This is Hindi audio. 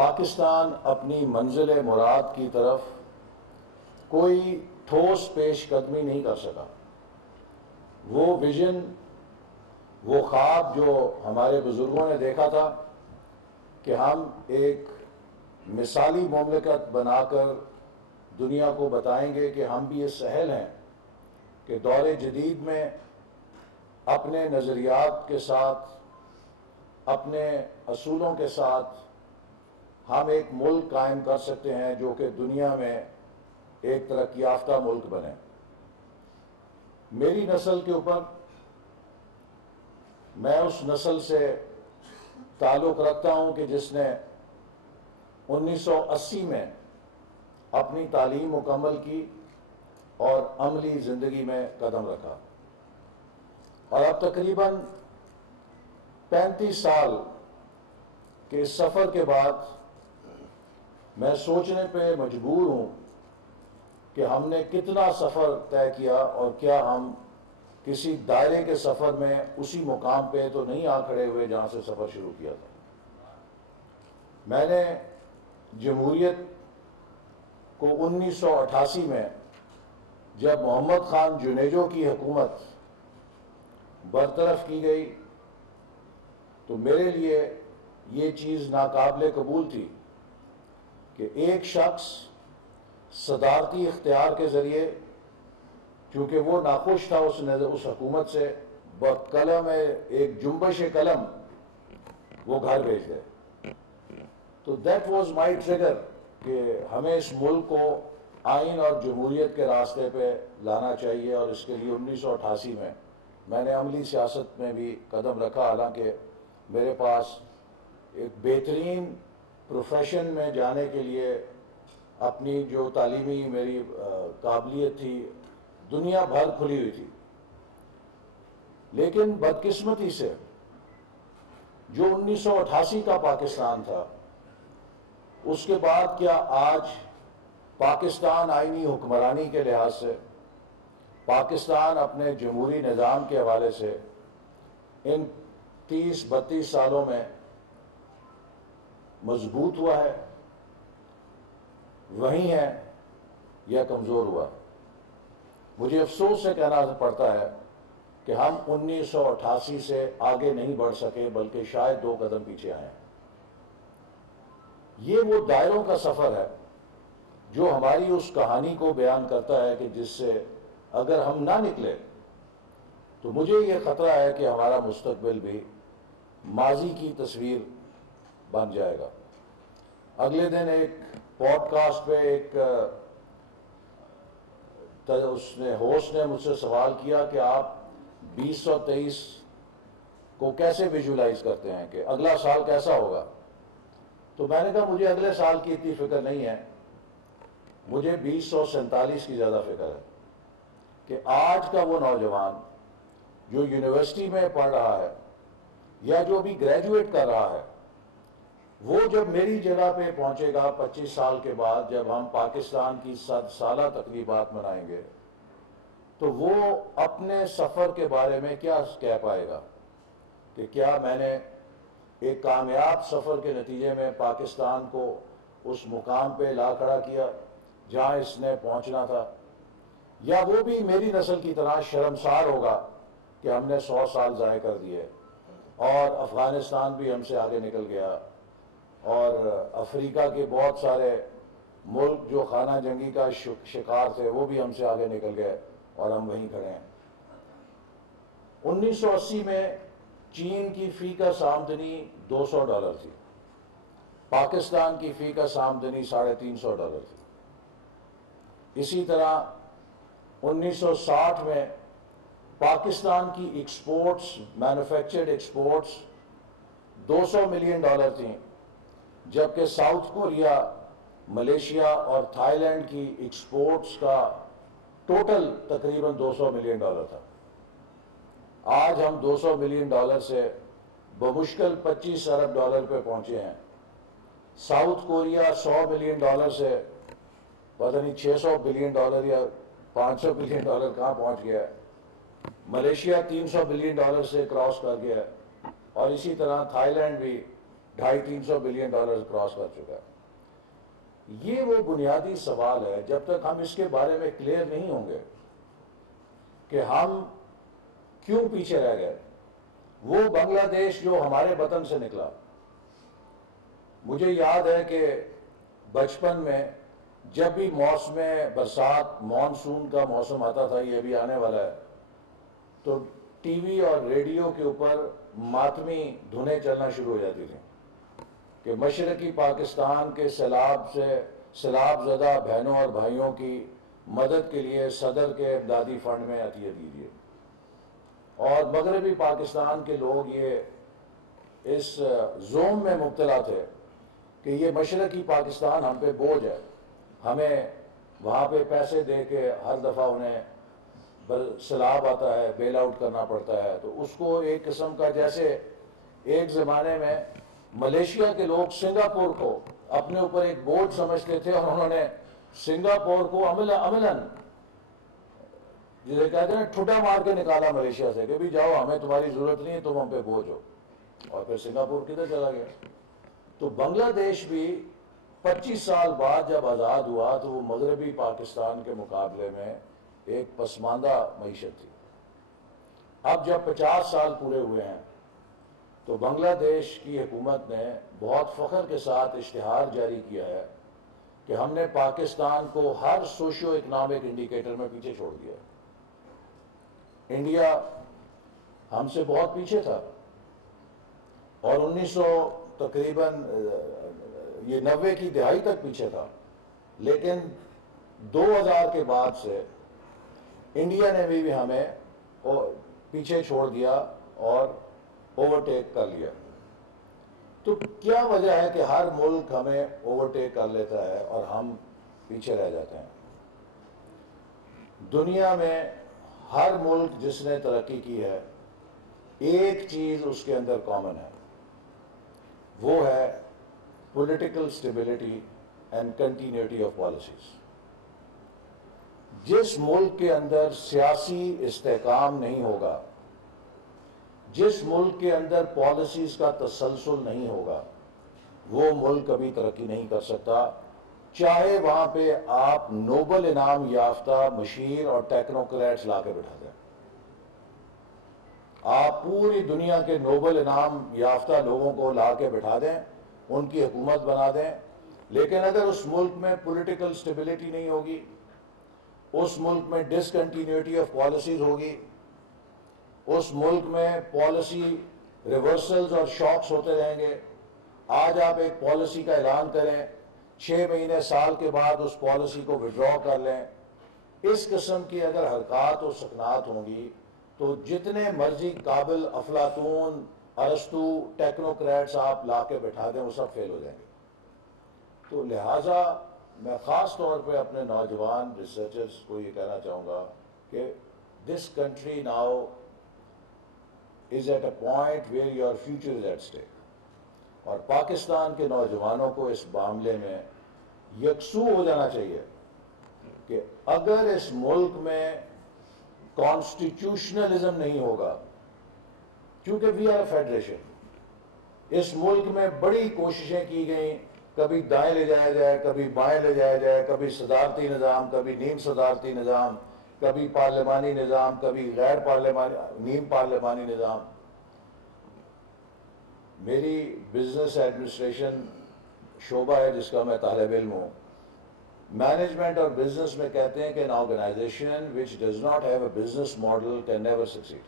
पाकिस्तान अपनी मंजिल मुराद की तरफ कोई ठोस पेशकदमी नहीं कर सका। वो विजन, वो ख्वाब जो हमारे बुजुर्गों ने देखा था कि हम एक मिसाली मुमलिकत बनाकर दुनिया को बताएंगे कि हम भी इस अहल हैं कि दौरे जदीद में अपने नज़रियात के साथ, अपने असूलों के साथ हम एक मुल्क कायम कर सकते हैं जो कि दुनिया में एक तरक्की याफ्ता मुल्क बने। मेरी नस्ल के ऊपर, मैं उस नस्ल से ताल्लुक़ रखता हूं कि जिसने 1980 में अपनी तालीम मुकम्मल की और अमली ज़िंदगी में कदम रखा, और अब तकरीबन 35 साल के सफ़र के बाद मैं सोचने पे मजबूर हूं कि हमने कितना सफ़र तय किया और क्या हम किसी दायरे के सफ़र में उसी मुकाम पे तो नहीं आ खड़े हुए जहां से सफ़र शुरू किया था। मैंने जमहूरियत को 1988 में जब मोहम्मद खान जुनेजो की हुकूमत बरतरफ की गई तो मेरे लिए ये चीज़ नाकाबिले कबूल थी कि एक शख्स सदारती इख्तियार के ज़रिए, चूँकि वो नाखुश था उस हुकूमत से, बकलम एक जुम्बश कलम वो घर भेज गए। तो दैट वाज माय ट्रिगर कि हमें इस मुल्क को आइन और जमहूरियत के रास्ते पे लाना चाहिए, और इसके लिए 1988 में मैंने अमली सियासत में भी कदम रखा। हालांकि मेरे पास एक बेहतरीन प्रोफेशन में जाने के लिए अपनी जो तालीमी मेरी काबिलियत थी, दुनिया भर खुली हुई थी, लेकिन बदकिस्मती से जो 1988 का पाकिस्तान था, उसके बाद क्या आज पाकिस्तान आईनी हुक्मरानी के लिहाज से, पाकिस्तान अपने जमहूरी निज़ाम के हवाले से इन 30-32 सालों में मजबूत हुआ है, वही है, या कमज़ोर हुआ? मुझे अफसोस से कहना पड़ता है कि हम 1988 से आगे नहीं बढ़ सके, बल्कि शायद 2 कदम पीछे आए। ये वो दायरों का सफ़र है जो हमारी उस कहानी को बयान करता है कि जिससे अगर हम ना निकले तो मुझे ये ख़तरा है कि हमारा मुस्तकबिल भी माजी की तस्वीर बन जाएगा। अगले दिन एक पॉडकास्ट पे उसने होस्ट ने मुझसे सवाल किया कि आप 2023 को कैसे विजुलाइज करते हैं कि अगला साल कैसा होगा। तो मैंने कहा मुझे अगले साल की इतनी फिक्र नहीं है, मुझे 2047 की ज़्यादा फिक्र है कि आज का वो नौजवान जो यूनिवर्सिटी में पढ़ रहा है या जो भी ग्रेजुएट कर रहा है, वो जब मेरी जगह पे पहुंचेगा 25 साल के बाद, जब हम पाकिस्तान की 100 साला तकरीबात मनाएंगे, तो वो अपने सफ़र के बारे में क्या कह पाएगा कि क्या मैंने एक कामयाब सफ़र के नतीजे में पाकिस्तान को उस मुकाम पे ला खड़ा किया जहाँ इसने पहुँचना था, या वो भी मेरी नस्ल की तरह शर्मसार होगा कि हमने 100 साल ज़ाय कर दिए और अफ़गानिस्तान भी हमसे आगे निकल गया और अफ्रीका के बहुत सारे मुल्क जो खाना जंगी का शिकार थे वो भी हमसे आगे निकल गए और हम वहीं खड़े हैं। 1980 में चीन की फीकस आमदनी $200 थी, पाकिस्तान की फीकस आमदनी $350 थी। इसी तरह 1960 में पाकिस्तान की एक्सपोर्ट्स, मैन्युफैक्चर्ड एक्सपोर्ट्स $200 मिलियन थी, जबकि साउथ कोरिया, मलेशिया और थाईलैंड की एक्सपोर्ट्स का टोटल तकरीबन $200 मिलियन था। आज हम $200 मिलियन से बमुश्किल $25 अरब पे पहुंचे हैं। साउथ कोरिया $100 मिलियन से पता नहीं $600 बिलियन या $500 बिलियन कहाँ पहुंच गया है। मलेशिया $300 बिलियन से क्रॉस कर गया है, और इसी तरह थाईलैंड भी $250-300 बिलियन क्रॉस कर चुका है। ये वो बुनियादी सवाल है, जब तक हम इसके बारे में क्लियर नहीं होंगे कि हम क्यों पीछे रह गए। वो बांग्लादेश जो हमारे वतन से निकला, मुझे याद है कि बचपन में जब भी मौसम बरसात, मानसून का मौसम आता था, ये भी आने वाला है, तो टीवी और रेडियो के ऊपर मातमी धुनें चलना शुरू हो जाती थी कि मशरकी पाकिस्तान के सैलाब ज़दा बहनों और भाइयों की मदद के लिए सदर के इमदादी फंड में अतियत दीजिए। और मगरबी पाकिस्तान के लोग ये इस जोम में मुब्तला थे कि ये मशरकी पाकिस्तान हम पे बोझ है, हमें वहाँ पे पैसे दे के हर दफ़ा उन्हें सैलाब आता है, बेल आउट करना पड़ता है। तो उसको एक किस्म का, जैसे एक ज़माने में मलेशिया के लोग सिंगापुर को अपने ऊपर एक बोझ समझते थे और उन्होंने सिंगापुर को अमलन जिसे कहते हैं ठुड्डा मार के निकाला मलेशिया से कि भी जाओ, हमें तुम्हारी जरूरत नहीं है, तुम हम पे बोझ हो। और फिर सिंगापुर किधर चला गया। तो बांग्लादेश भी 25 साल बाद जब आज़ाद हुआ तो वो मगरबी पाकिस्तान के मुकाबले में एक पसमानदा मईशत थी। अब जब 50 साल पूरे हुए हैं तो बांग्लादेश की हुकूमत ने बहुत फख्र के साथ इश्तिहार जारी किया है कि हमने पाकिस्तान को हर सोशियो इकनॉमिक इंडिकेटर में पीछे छोड़ दिया। इंडिया हमसे बहुत पीछे था और 1900 तकरीबन ये 90 की दहाई तक पीछे था, लेकिन 2000 के बाद से इंडिया ने भी हमें पीछे छोड़ दिया और ओवरटेक कर लिया। तो क्या वजह है कि हर मुल्क हमें ओवरटेक कर लेता है और हम पीछे रह जाते हैं। दुनिया में हर मुल्क जिसने तरक्की की है, एक चीज उसके अंदर कॉमन है, वो है political stability and continuity of policies. जिस मुल्क के अंदर सियासी इस्तेकाम नहीं होगा, जिस मुल्क के अंदर पॉलिसीज का तसलसल नहीं होगा, वो मुल्क कभी तरक्की नहीं कर सकता, चाहे वहां पे आप नोबल इनाम याफ्ता मशीर और टेक्नोक्रेट्स लाके बिठा दें। आप पूरी दुनिया के नोबल इनाम याफ्ता लोगों को लाके बिठा दें, उनकी हुकूमत बना दें, लेकिन अगर उस मुल्क में पॉलिटिकल स्टेबिलिटी नहीं होगी, उस मुल्क में डिसकंटिन्यूटी ऑफ पॉलिसीज होगी, उस मुल्क में पॉलिसी रिवर्सल्स और शॉक्स होते रहेंगे। आज आप एक पॉलिसी का ऐलान करें, 6 महीने साल के बाद उस पॉलिसी को विड्रॉ कर लें। इस किस्म की अगर हरकत और सकनात होंगी तो जितने मर्जी काबिल अफलातून अरस्तु टेक्नोक्रेट्स आप ला के बैठा दें, वो सब फेल हो जाएंगे। तो लिहाजा मैं ख़ास तौर पे अपने नौजवान रिसर्चर्स को ये कहना चाहूँगा कि this country now is at a point where your future is at stake. और पाकिस्तान के नौजवानों को इस मामले में यकसू हो जाना चाहिए कि अगर इस मुल्क में कॉन्स्टिट्यूशनलिज्म नहीं होगा, क्योंकि वी आर फेडरेशन, इस मुल्क में बड़ी कोशिशें की गई, कभी दाएं ले जाया जाए, कभी बाएं ले जाया जाए, कभी सदारती निज़ाम, कभी नीम सदारती निज़ाम, कभी पार्लिमानी निज़ाम, कभी गैर पार्लिमानी नीम पार्लिमानी निज़ाम। मेरी बिजनेस एडमिनिस्ट्रेशन शोबा है जिसका मैं तालिब इल्म हूँ। मैनेजमेंट और बिजनेस में कहते हैं कि an organisation which does not have a business model can never succeed.